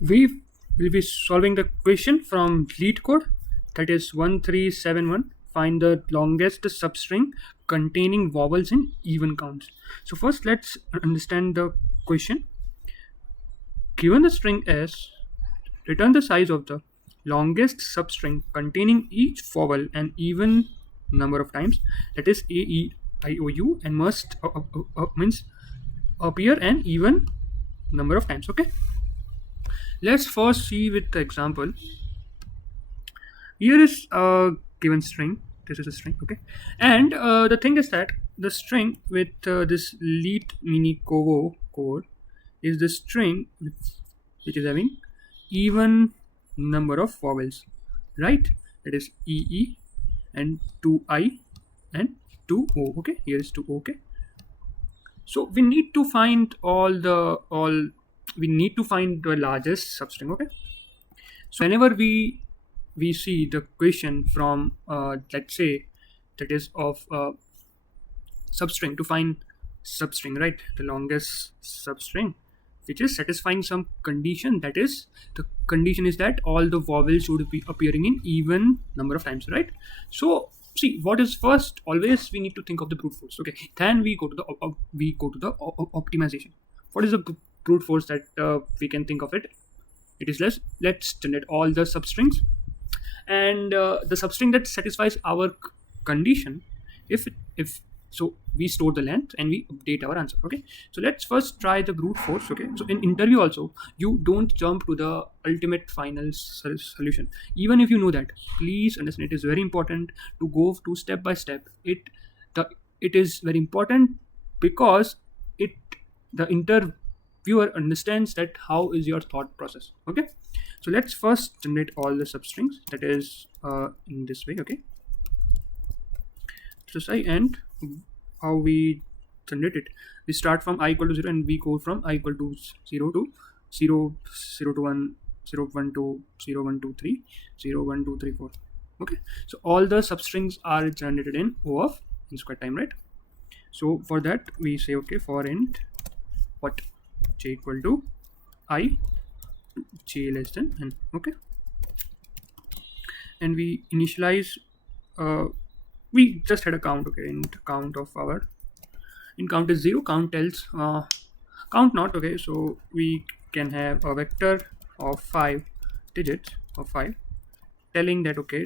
We will be solving the question from Leetcode, that is 1371. Find the longest substring containing vowels in even counts. So first let's understand the question. Given the string S, return the size of the longest substring containing each vowel an even number of times, that is A, E, I, O, U, and must means appear an even number of times. Okay, let's first see with the example. Here is a given string. This is a string, okay, and the thing is that the string with this lead mini core is the string which is having even number of vowels, right? That is EE and 2I and 2O. Okay, here is 2O. Okay, so we need to find we need to find the largest substring. Okay, so whenever we see the question from let's say that is of substring, to find substring, right, the longest substring which is satisfying some condition, that is the condition is that all the vowels should be appearing in even number of times, right? So see, what is first, always we need to think of the brute force. Okay, then we go to the optimization. What is the brute force that we can think of it? It is let's generate all the substrings, and the substring that satisfies our condition, if so we store the length and we update our answer. Okay, so let's first try the brute force. Okay, so in interview also, you don't jump to the ultimate final solution. Even if you know that, please understand, it is very important to go to step by step. It is very important because it the interviewer understands that how is your thought process. Okay, so let's first generate all the substrings, that is in this way. Okay, so say, and how we generate it, we start from I equal to 0 and we go from I equal to 0 to 0, 0 to 1, 0, 1 to 0, 1 to 3, 0, 1 2 3 4. Okay, so all the substrings are generated in O of n square time, right? So for that we say, okay, for int what j equal to I, j less than n. Okay, and we initialize we just had a count. Okay, in count of our in count is 0, count else count not. Okay, so we can have a vector of 5 digits of 5 telling that, okay,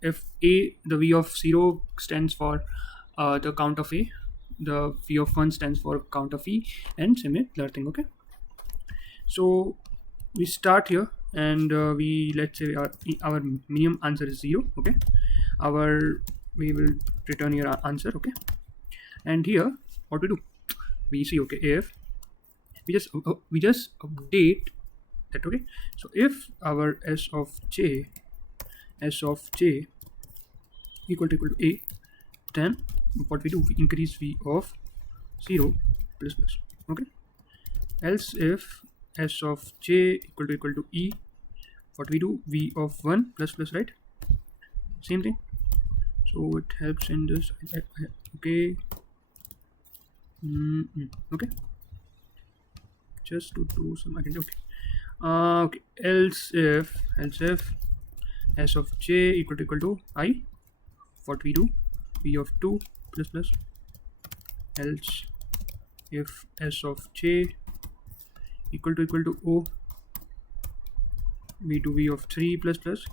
if a, the v of 0 stands for the count of a, the v of 1 stands for count of e, and similar thing. Okay, so we start here, and we, let's say our minimum answer is 0. Okay, we will return your answer. Okay, and here what we do, we see, okay, if we just update that. Okay, so if our s of j equal to a, then what we do, we increase v of 0 plus plus. Okay, else if s of j equal to e, what we do, v of 1 plus plus, right? Same thing, so it helps in this. Okay, okay, just to do some again. Okay, okay, else if s of j equal to I, what we do, v of 2 plus plus. Else if s of j equal to o, we do v of 3 plus plus.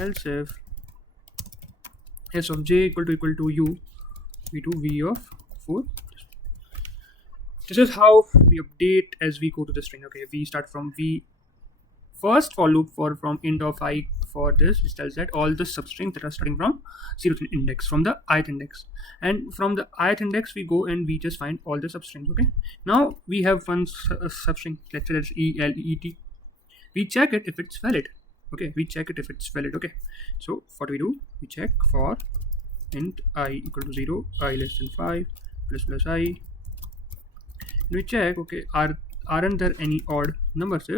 Else if s of j equal to u, we do v of 4. This is how we update as we go to the string. Okay, we start from v first for loop for from int of I. For this, it tells that all the substrings that are starting from 0th index, from the ith index, and from the ith index we go and we just find all the substrings. Okay, now we have one substring, let's say that's ELET. We check it if it's valid. Okay, we check it if it's valid. Okay, so what we do, we check for int I equal to 0, I less than 5 plus plus I, and we check, okay, aren't there any odd numbers?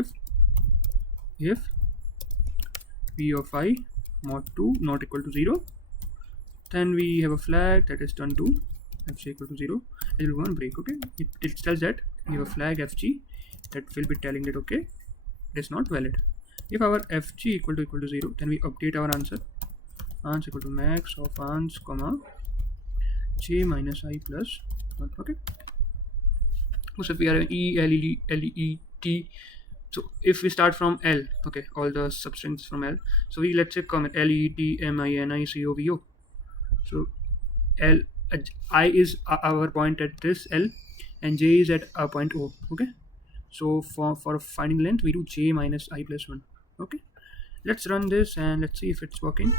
If v of I mod 2 not equal to 0, then we have a flag that is turned to fg equal to 0, L1 break. Okay, it tells that we have a flag fg that will be telling that okay, it is not valid. If our fg equal to 0, then we update our answer. Ans equal to max of ans comma j minus I plus 1. Okay. So if we are e l e l e t, so if we start from L, okay, all the substrings from L. So we let's say comment L E T M I N I C O V O. So L I is our point at this L, and J is at a point O. Okay. So for finding length, we do J minus I plus 1. Okay. Let's run this and let's see if it's working.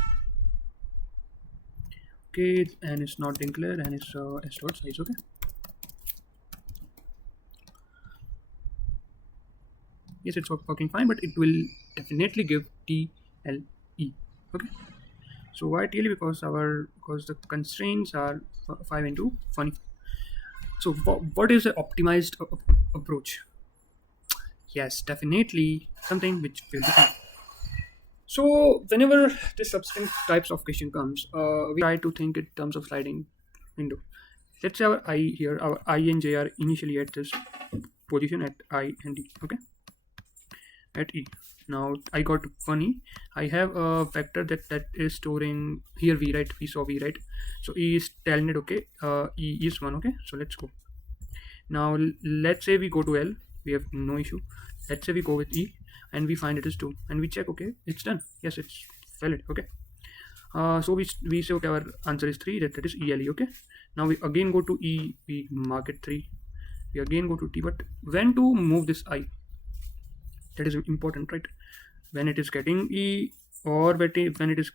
Okay, and it's not declared and it's s dot size. Okay. Yes, it's working fine, but it will definitely give TLE. Okay. So why TLE? Because the constraints are 5 into 20. So what is the optimized approach? Yes, definitely something which will be fine. So whenever this substring types of question comes, we try to think in terms of sliding window. Let's say our I here, our I and J are initially at this position at I and D. Okay. At E. Now I got funny. I have a vector that is storing here V, right? We saw V, right? So E is telling it okay. E is 1. Okay. So let's go. Now let's say we go to L. We have no issue. Let's say we go with E and we find it is 2 and we check okay, it's done. Yes, it's valid. Okay. So we say okay, our answer is 3. That is ELE. Okay. Now we again go to E. We mark it 3. We again go to T. But when to move this I? That is important, right? When it is getting E, or when it is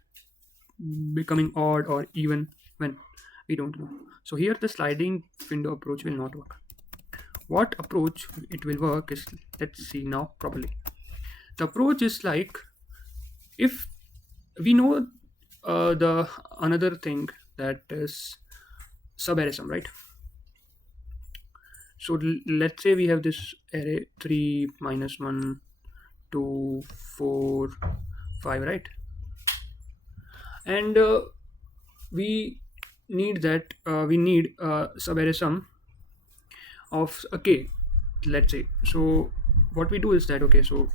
becoming odd, or even when we don't know. So here the sliding window approach will not work. What approach it will work is, let's see now properly. The approach is like, if we know the another thing that is subarray sum, right? So let's say we have this array 3 minus 1 2 4 5, right? And we need that we need subarray sum of a k, let's say. So what we do is that okay, so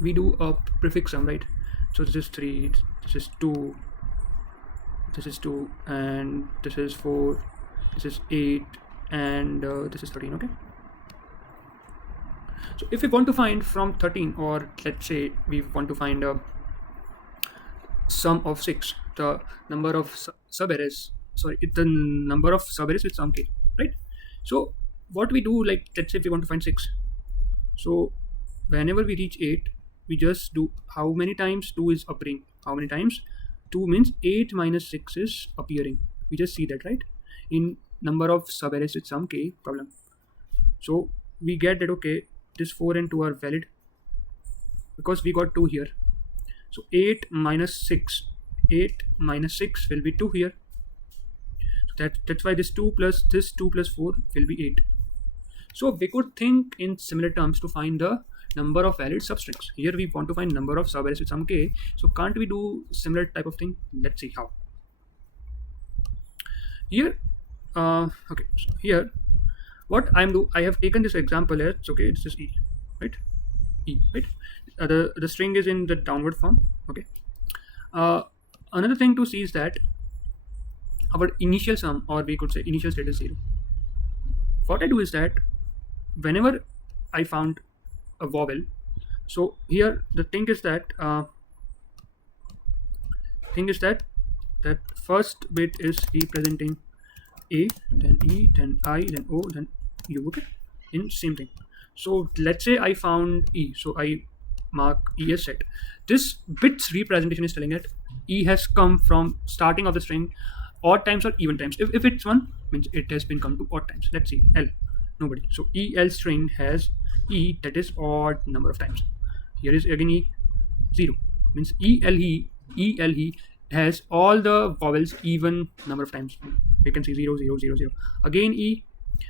we do a prefix sum, right? So this is 3, this is 2, this is 2, and this is 4, this is 8, and this is 13. Okay. So if we want to find from 13, or let's say we want to find a sum of 6, the number of subarrays, sorry, it's the number of subarrays with some k, right? So what we do, like let's say if we want to find 6, so whenever we reach 8, we just do how many times 2 is appearing. How many times 2 means 8 minus 6 is appearing. We just see that, right? In number of subarrays with some k problem. So we get that okay, this 4 and 2 are valid because we got 2 here. So 8 minus 6 will be 2 here. So that's why this 2 plus 4 will be 8. So we could think in similar terms to find the number of valid substrings. Here we want to find number of subarrays with some k. So can't we do similar type of thing? Let's see how. Here, okay. So here, what I have taken this example as okay. This is E, right? E, right? The string is in the downward form. Okay. Another thing to see is that our initial sum, or we could say initial state, is 0. What I do is that whenever I found a vowel, so here the thing is that that first bit is representing A, then E, then I, then O, then U. Okay, in same thing. So let's say I found E, so I mark E as set. This bit's representation is telling that E has come from starting of the string odd times or even times. If it's 1, means it has been come to odd times. Let's see, L, nobody. So EL string has E, that is odd number of times. Here is again E, 0, means ELE has all the vowels even number of times. We can see 0 0 0 0. Again E,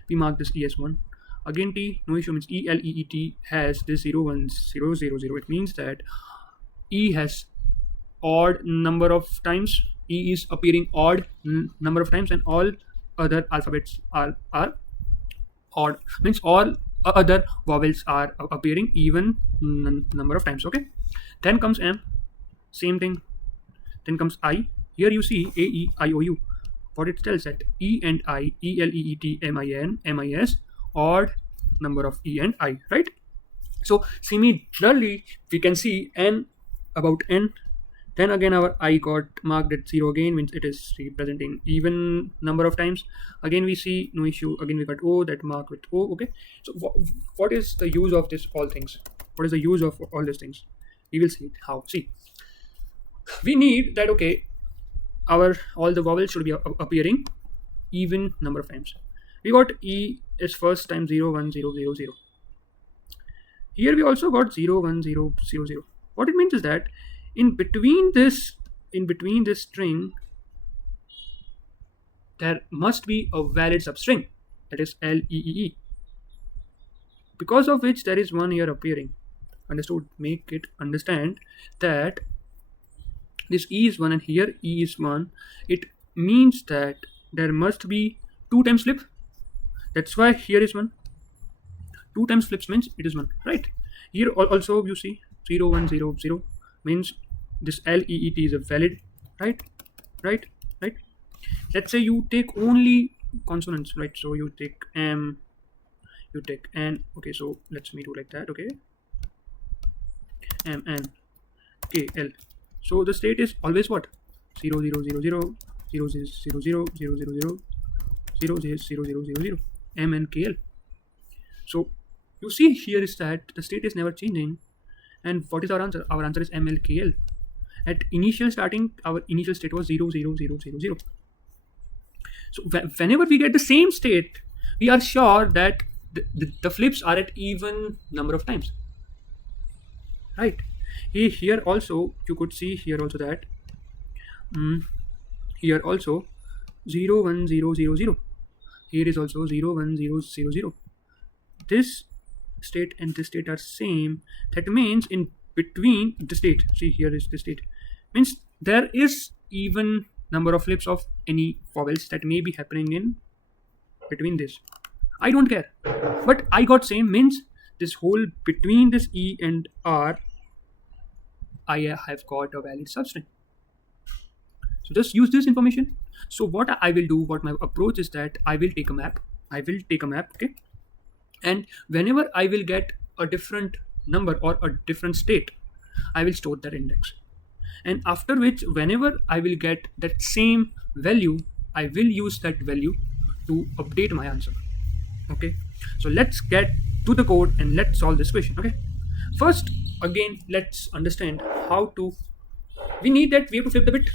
we mark this E as 1. Again T, no issue, means ELEET has this 0 1 0 0 0. It means that E has odd number of times. E is appearing odd number of times, and all other alphabets are odd. Means all other vowels are appearing even number of times. Okay, then comes M, same thing. Then comes I. Here you see A, E, I, O, U. What it tells that E and I, E, L, E, E, T, M, I, N, M, I, S, odd number of E and I, right? So similarly, we can see N about N. Then again, our I got marked at 0 again, means it is representing even number of times. Again, we see no issue. Again, we got O, that marked with O. Okay. So what is the use of this all things? What is the use of all these things? We will see it. How? See, we need that. Okay, our all the vowels should be appearing even number of times. We got E is first time 0 1 0 0 0. Here we also got 0 1 0 0 0. What it means is that in between this string there must be a valid substring, that is LEEE, because of which there is one here appearing. Understood? Make it understand that this E is 1 and here E is 1. It means that there must be 2 times flip. That's why here is 1. 2 times flips means it is 1, right? Here also you see 0 1 0 0 means this LEET is a valid, right? Let's say you take only consonants, right? So you take M, you take N. Okay, so let's me do like that. Okay, M, N, K, L. So the state is always what? 0 0 0 0 0 0 0 0 0 0 0 0 0 0 0 0 M, N, K, L. So you see here is that the state is never changing. And what is our answer? Our answer is MLKL. At initial starting, our initial state was 0 0 0 0 0. So whenever we get the same state, we are sure that the flips are at even number of times, right? Here also you could see here also that here also 0 1 0 0 0. Here is also 0 1 0 0 0. This state and this state are same. That means in between the state, see here is the state, means there is even number of flips of any vowels that may be happening in between this. I don't care, but I got same means this whole between this E and R, I have got a valid substring. So just use this information. So what I will do, what my approach is that I will take a map. Okay, and whenever I will get a different number or a different state, I will store that index, and after which whenever I will get that same value, I will use that value to update my answer. Okay, so let's get to the code and let's solve this question. Okay, first again let's understand how to, we need that we have to flip the bit.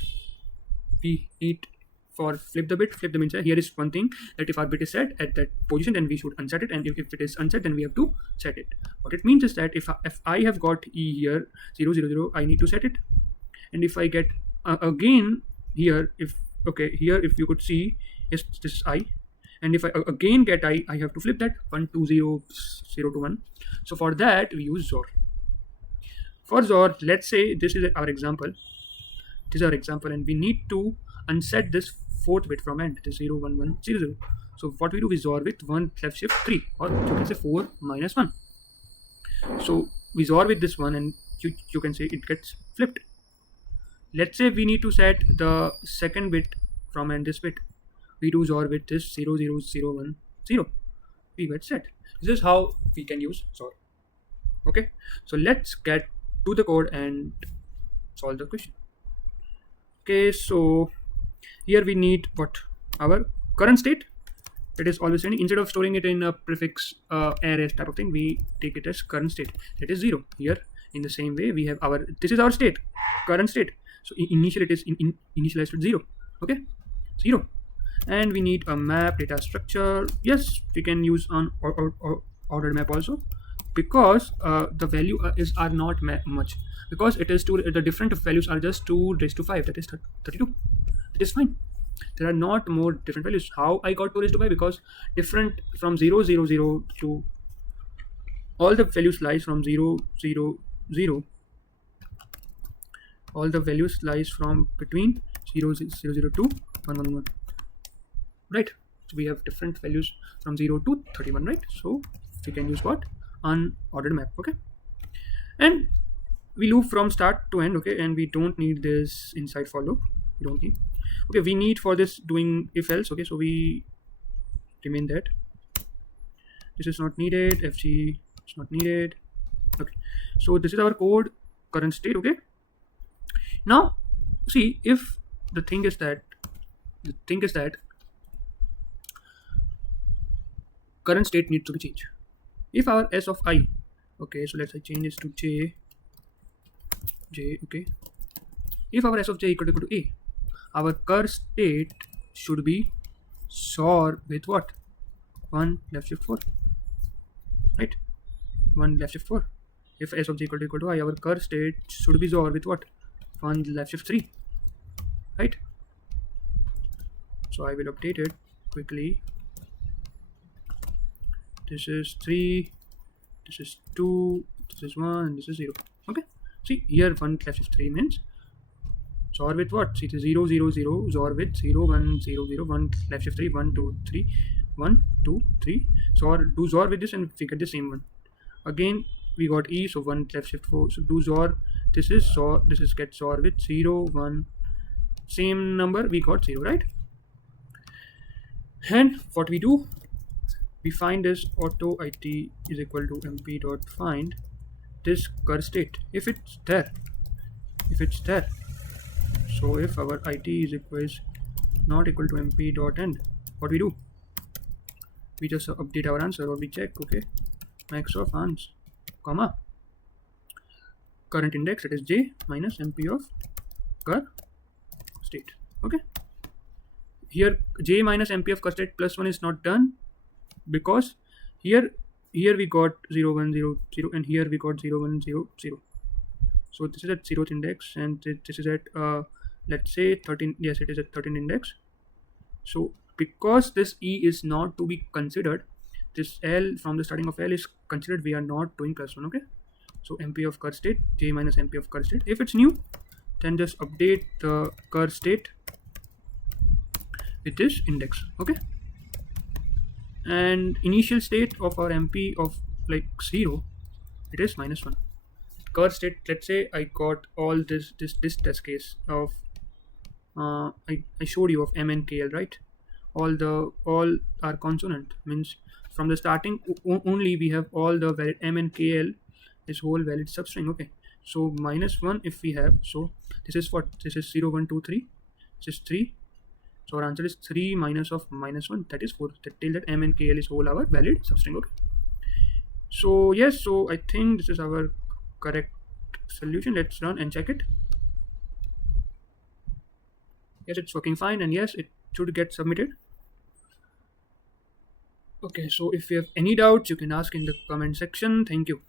We need for flip the means here is one thing, that if our bit is set at that position then we should unset it, and if it is unset then we have to set it. What it means is that if I have got E here 0 0 0, I need to set it, and if I get again here, if okay here if you could see is this is I, and if I again get I have to flip that 1 2 0 0 to 1. So for that we use XOR. For XOR, let's say this is our example, and we need to unset this fourth bit from end, it is 0 1 1 0 0. So what we do is XOR with 1 left shift 3, or you can say 4 minus 1. So we XOR with this one and you can say it gets flipped. Let's say we need to set the second bit from end, this bit, we do XOR with this 0 0 0 1 0, we get set. This is how we can use XOR. Okay, so let's get to the code and solve the question. Okay, so here we need what? Our current state. It is always sending, instead of storing it in a prefix array type of thing, we take it as current state, that is 0. Here in the same way we have our, this is our state, current state. So initial it is initialized with 0. Okay, 0. And we need a map data structure. Yes, we can use on ordered map also, because the value are not much, because it is the different values are just 2 raised to 5, that is 32. It is fine. There are not more different values. How I got 2 raised to 5? Because different from 0 0 0 to all the values lies from 0 0 0. All the values lies from between 0 0 0 to 1 1 1. Right. So we have different values from 0 to 31. Right. So we can use what? Unordered map. Okay, and we loop from start to end. Okay, and we don't need this inside for loop. We don't need. Okay, we need for this doing if else. Okay, so we remain that. This is not needed. fg is not needed. Okay, so this is our code current state. Okay, now see if the thing is that current state needs to be changed. If our s of I, okay, so let's say change this to j. Okay, if our s of j equal to a, our current state should be XOR with what? 1 left shift 4, right? 1 left shift 4. If s of j equal to I, our current state should be XOR with what? 1 left shift 3, right? So I will update it quickly. This is 3, this is 2, this is 1, and this is 0. Okay, see here 1 left shift 3 means XOR with what? See, it is 0 0 0, XOR with 0 1 0 0, 1 left shift 3, 1 2 3, 1 2 3. So do XOR with this and we get the same one. Again we got E, so 1 left shift 4, so do XOR. This is XOR, this is get XOR with 0 1, same number, we got 0, right? And what we do, we find this auto it is equal to mp dot find this current state if it's there. So if our it is not equal to mp dot end, what we do, we just update our answer, or we check, okay, max of ans comma current index, that is j minus mp of current state. Okay, here j minus mp of current state plus 1 is not done, because here we got 0 1 0 0, and here we got 0 1 0 0. So this is at 0th index, and this is at let's say 13. Yes, it is at 13 index. So because this e is not to be considered, this l from the starting of l is considered, we are not doing plus 1. Okay, so mp of current state, j minus mp of current state. If it's new, then just update the current state with this index. Okay, and initial state of our mp of like 0, it is -1. Current state, let's say I got all this test case of I showed you of m and kl, right? All are consonant, means from the starting only we have all the valid m and kl is whole valid substring. Okay, so -1 if we have, so this is what, this is 0 1 2 3, this is 3. So our answer is 3 minus of -1, that is 4. Till that m and kl is whole our valid substring. Okay, so yes, so I think this is our correct solution. Let's run and check it. Yes, it's working fine, and yes, it should get submitted. Okay, so if you have any doubts, you can ask in the comment section. Thank you.